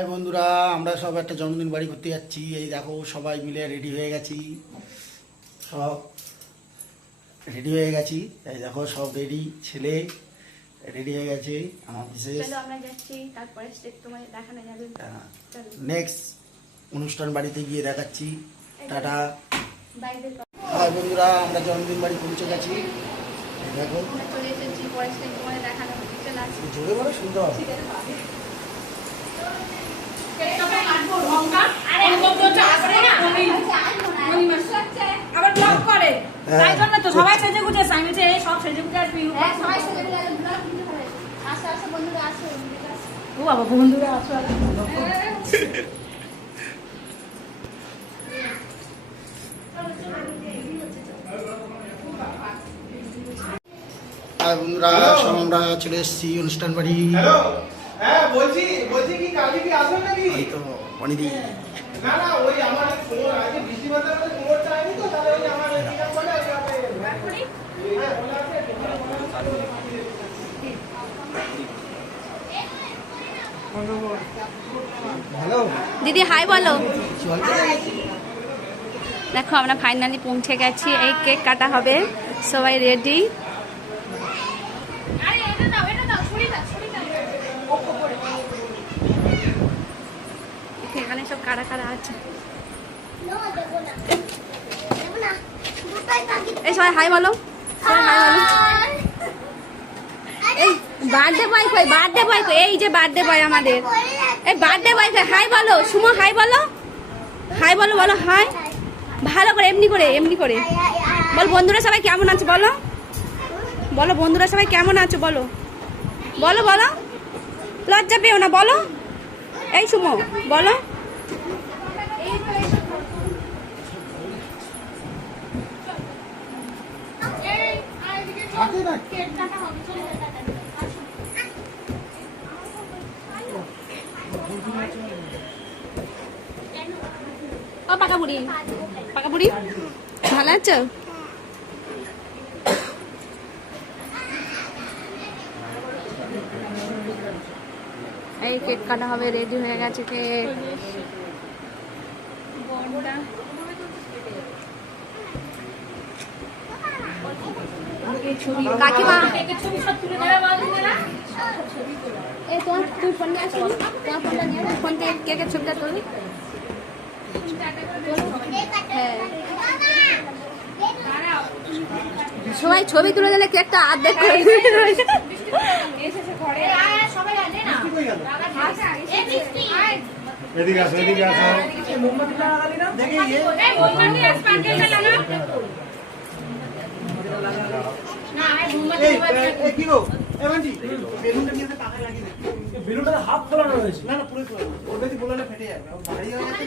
High বন্ধুরা আমরা সব একটা জন্মদিন বাড়ি করতে যাচ্ছি। এই দেখো সবাই মিলে রেডি হয়ে গেছি। সব রেডি হয়ে গেছি। এই দেখো সব রেডি ছেলে রেডি হয়ে গেছে। আমার বিশেষ চলো আমরা যাচ্ছি তারপরে স্টেপ তোমায় দেখানো যাবে। চলো। নেক্সট অনুষ্ঠান বাড়িতে গিয়ে দেখাচ্ছি। টাটা। হাই বন্ধুরা আমরা জন্মদিন বাড়ি পৌঁছে গেছি। দেখো। জোরে বলো শুনতে হবে আবার ব্লগ করে হ্যাঁ। তাই জন্য তো সবাই সেজে গুজে আমি বলছি, এই সব সেজে গুজে আসবি। হ্যাঁ সবাই সেজে গেলে ব্লগ আসো আসো বন্ধুরা আসো ও বাবা বন্ধুরা আসো হাই বন্ধুরা সব আমরা চলে এসেছি অনুষ্ঠান বাড়ি। হ্যালো হ্যাঁ বলছি বলছি কি কালকে কি আসবেন নাকি? এই তো অনিদি না না ওই আমার কোমর বৃষ্টি কোমরটা আনি তো তাহলে ওই আমার ওই কিরম বলে ওই আপনি হ্যাঁ বলে আছে দিদি হাই বলো। দেখো আমরা ফাইনালি পৌঁছে গেছি এই কেক কাটা হবে। সবাই রেডি এখানে সব কারা কারা আছে? এই সবাই হাই বলো। সবাই হাই বলো। এই বার্থডে বয় কই? বার্থডে বয় কই? এই যে বার্থডে বয় আমাদের। এই বার্থডে বয় কই? হাই বলো। সুমো হাই বলো। হাই বলো বলো হাই। ভালো করে এমনি করে এমনি করে। বল বন্ধুরা সবাই কেমন আছে বলো? বলো বন্ধুরা সবাই কেমন আছো বলো? বলো বলো। লজ্জা পেও না বলো। এই সুমো বলো। ও পাকা বুড়ি পাকা বুড়ি ভালো আছো? এই কেক কাটা হবে রেডি হয়ে গেছে কেক। কাকিমা। এ তোমার তুই ফোন নিয়ে আসবি তোমার ফোনটা নিয়ে ফোন থেকে কেকের ছবিটা তুলি? হ্যাঁ। সবাই ছবি তুলে দিলে কেকটা আর্ধেক করে এদিকে আসো এদিকে আসো। এই এই কি গো এ। বান্টি বেলুনটা নিয়ে এসে বেলুনটা হাফ ফোলানো রয়েছে না না পুরো ফোলানো ওর বেশি ফোলালে ফেটে যাবে। ভারী হয়ে।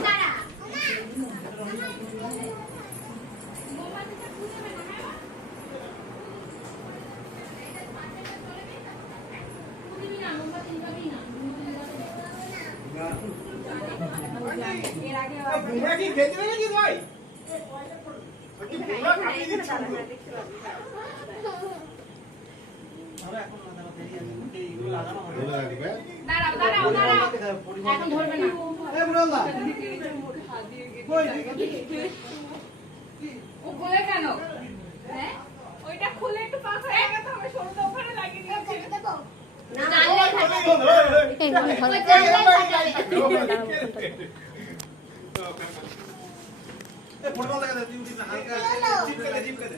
কি নাকি ভাই? কি কাটিয়ে দিচ্ছ আমরা এখন না দাঁড়া দেরি আছে এইগুলো লাগানো হবে এখন ধরবে না এ বুড়াল্লা কই ও খুলে কেন হ্যাঁ ওইটা খুলে একটু পাখা একা তো আমি সরুটা ওখানে লাগিয়ে দিয়েছি এ ফুটবল লাগা দে তুই না হালকা চিপকে দে চিপকে দে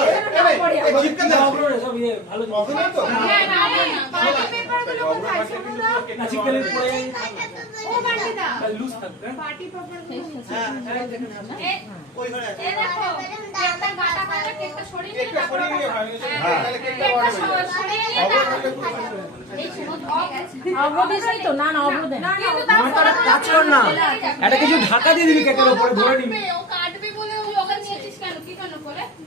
ইয়ে ভালো হবে না তো। হ্যাঁ? না না না না অবদে না কিন্তু তার একটা না একটা কিছু ঢাকা দিয়ে দিবি কেকের উপরে ধরে নিবি ও কাটবে বলে ওই ওকে নিয়েছিস কেন কি কেন করে এটা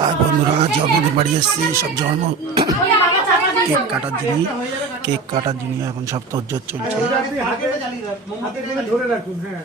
আর বন্ধুরা জন্মদিন বাড়ি এসছি সব জন্ম কেক কাটার জন্য কেক কাটার জন্য এখন সব তোজ্জোর চলছে হ্যাঁ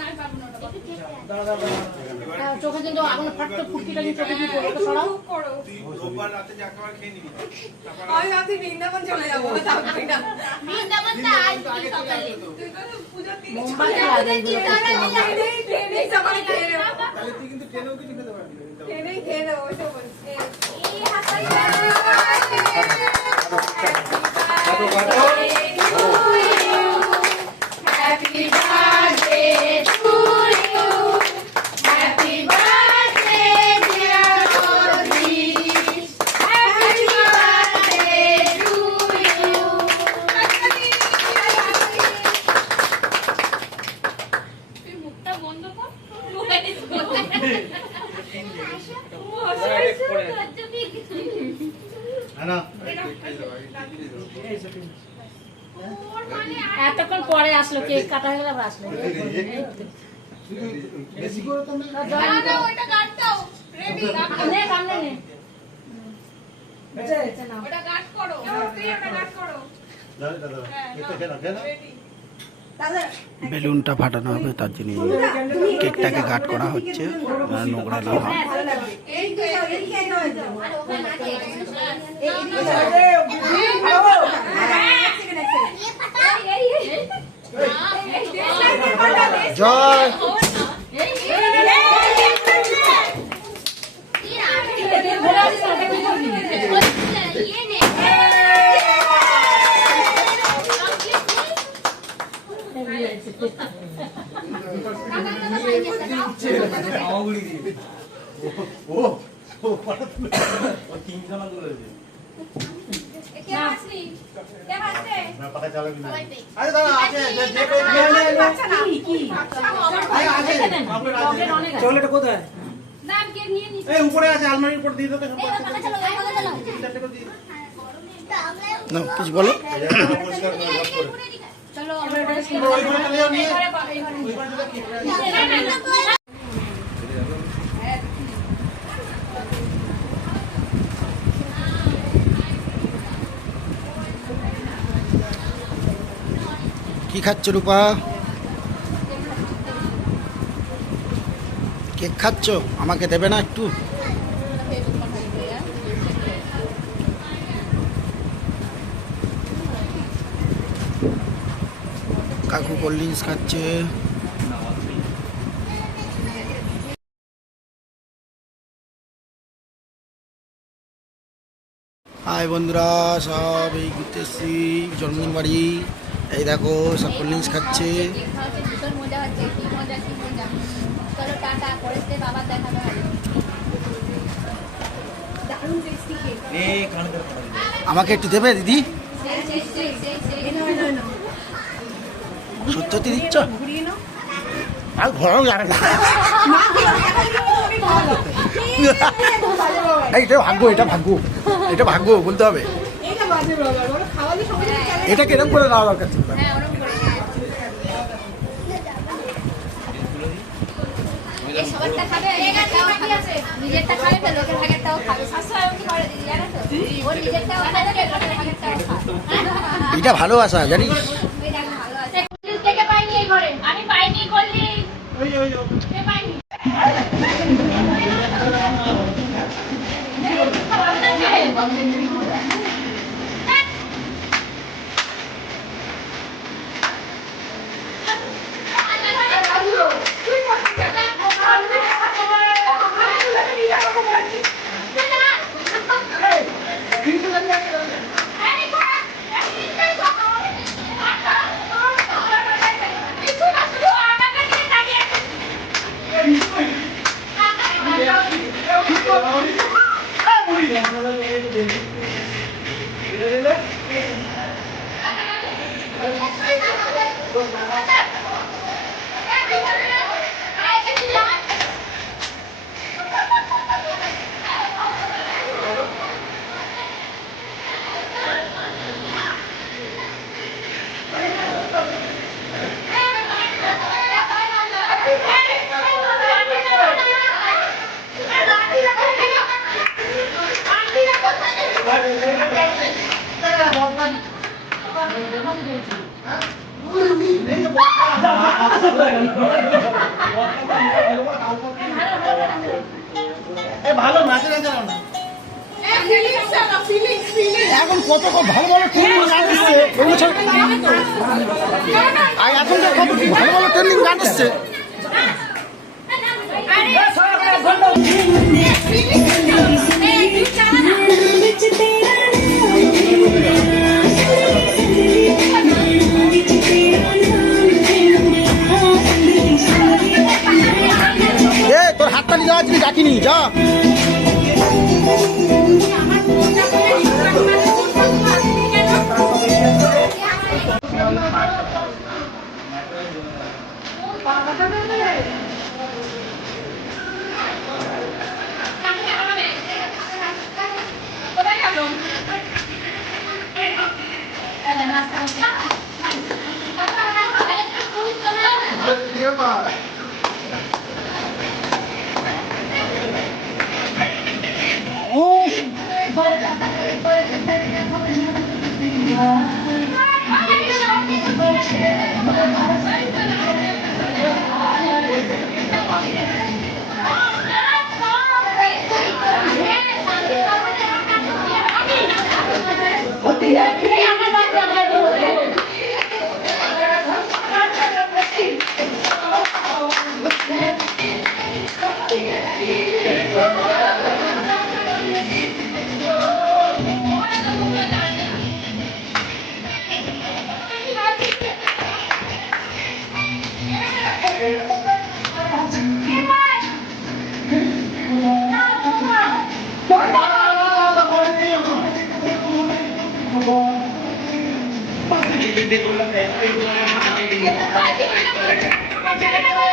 এই না না ওটা চোখে কিন্তু আগুন ফাটতে ফুটকিটা নিয়ে চোখে দিয়ে পড়ে সরাও। করো আমি ভাবছি বৃন্দাবন চলে যাব তারপরে না। তুই তো পূজার দিন মোমবাতি লাগাই দিও ট্রেনেই ট্রেনেই সবাই খেয়ে নেব। তাহলে তুই কিন্তু ট্রেনেও কিছু খেতে পারবি না। খেয়ে নেব ওইসব বলছি। তুই মুখটা বন্ধ কর এতক্ষণ পরে আসলো কেক কাটা হয়ে গেল আবার আসলো কাট কাট কাট বেলুনটা ফাটানো হবে তার জন্য কেকটাকে গাট করা হচ্ছে নোংরা না হয় জয় ঘুরে আসিস না, ওটা কি করবি? কে আসলি কে আসছে আরে দাদা, আছে, যে- যে করে দিয়ে আনে। কি, কি? আরে, আছে। রেখে দেন। টকের অনেক আছে। চকলেটটা কোথায়? এই উপরে আছে আলমারির উপর দিয়ে দাও। না কিছু বলো? কি খাচ্ছ রূপা? কেক খাচ্ছ আমাকে দেবে না একটু কাকু কোল্ড ড্রিঙ্কস খাচ্ছে হাই বন্ধুরা সব এই ঘুরতে এসছি জন্মদিন বাড়ি এই দেখো সব কোল্ড ড্রিঙ্কস খাচ্ছে ভীষণ মজা হচ্ছে কি মজা কি মজা চলো টাটা পরে সে বাবার দেখা হবে আমাকে একটু দেবে দিদি? সত্যি সত্যি দিচ্ছ? আর ঘরেও যাবে না। এটা ভাগ্য এটা ভাগ্য। এটা ভাগ্য বলতে হবে। এটা কিরম করে। দেওয়া দরকার ছিল? এটা ভালোবাসা জানিস? এটা ভালো ভালো নাচে নাচে না। এখন কত কত ভালো ভালো ট্রেন্ডিং গান এসছে। আর এখন তো কত ভালো ভালো ট্রেন্ডিং গান এসছে। এ gì chứ? Yeah. যিনি ডাকিনি যা কোথায় গেল হয়ে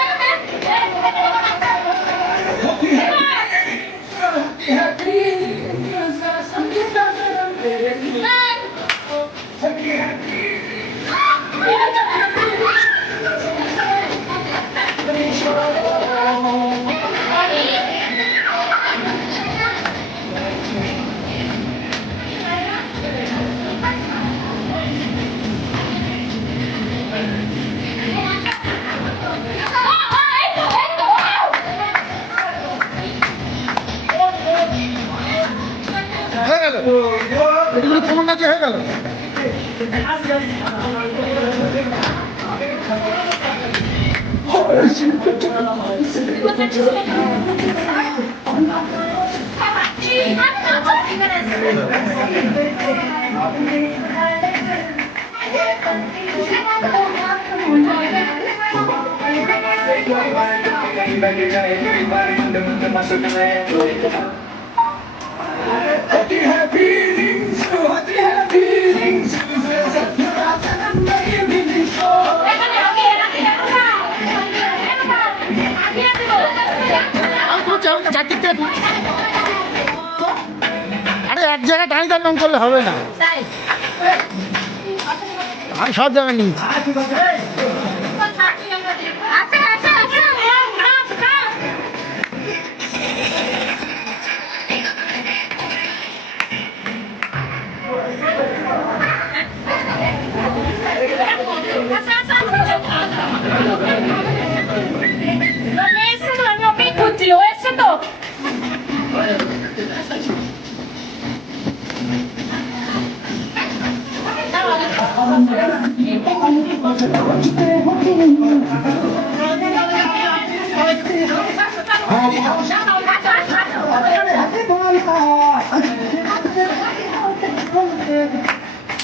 Happy, happy oh, the এক জায়গায় টানি টান করলে হবে না। আমি সব জায়গায় নিয়েছি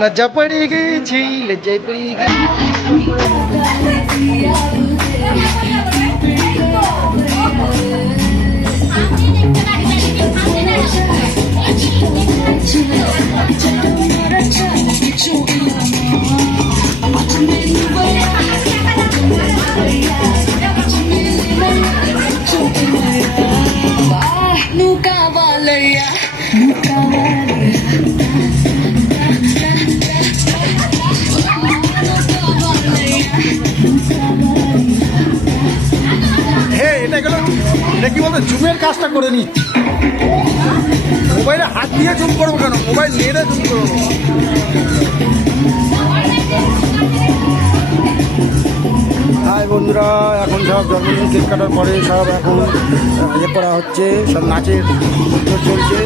লজ্জা পড়ে গেছি লজ্জায় পড়ে গেছি Nunca কি বলতো, জুমের কাজটা করে নিচ্ছি মোবাইলে হাত দিয়ে জুম করব কেন? মোবাইল নেড়ে জুম করব বন্ধুরা, এখন সব জন্মদিন কেক কাটার পরে সব এখন ইয়ে করা হচ্ছে, সব নাচের চলছে।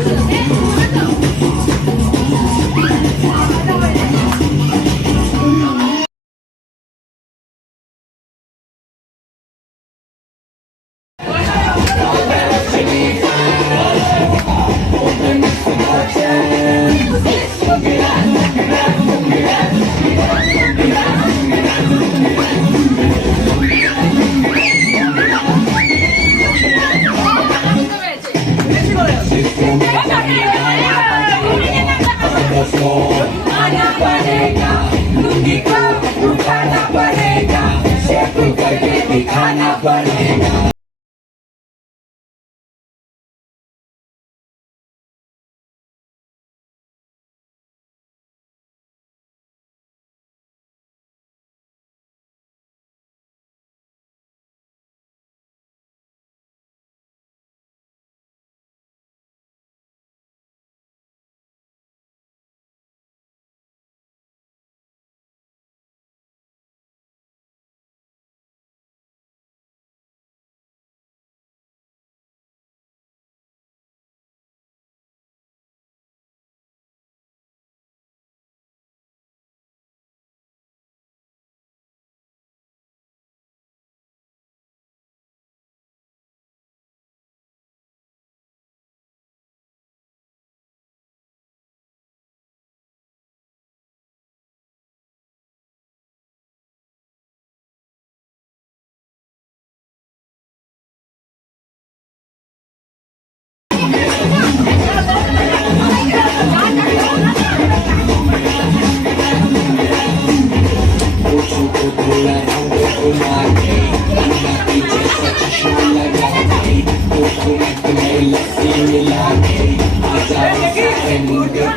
দেখো